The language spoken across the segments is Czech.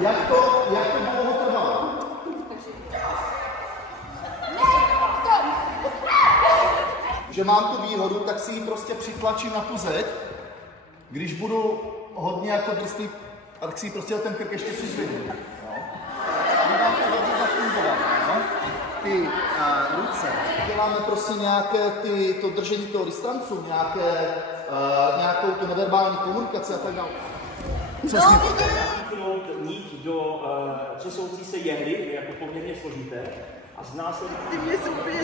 Jak to dlouho trvalo? Že mám tu výhodu, tak si ji prostě přitlačím na tu zeď. Když budu hodně jako drsný, tak si ji prostě ten krk ještě přizvědnu. Mám to hodně zafungovat, no? Ty ruce. Děláme prostě nějaké to držení toho distancu, nějakou tu neverbální komunikaci a tak dále. Přesně. Vypnout nít do třesoucí se jehly, je jako poměrně složité. A zná se... Ty mě jsou úplně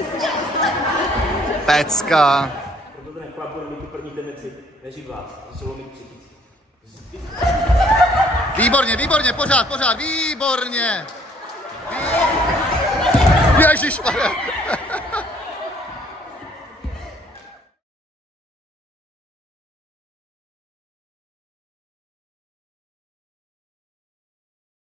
Pecka. Proto ten chlap bude mít tu první tendenci neřít vás, se lomit třetící. Výborně, pořád, výborně. Ježišmarja.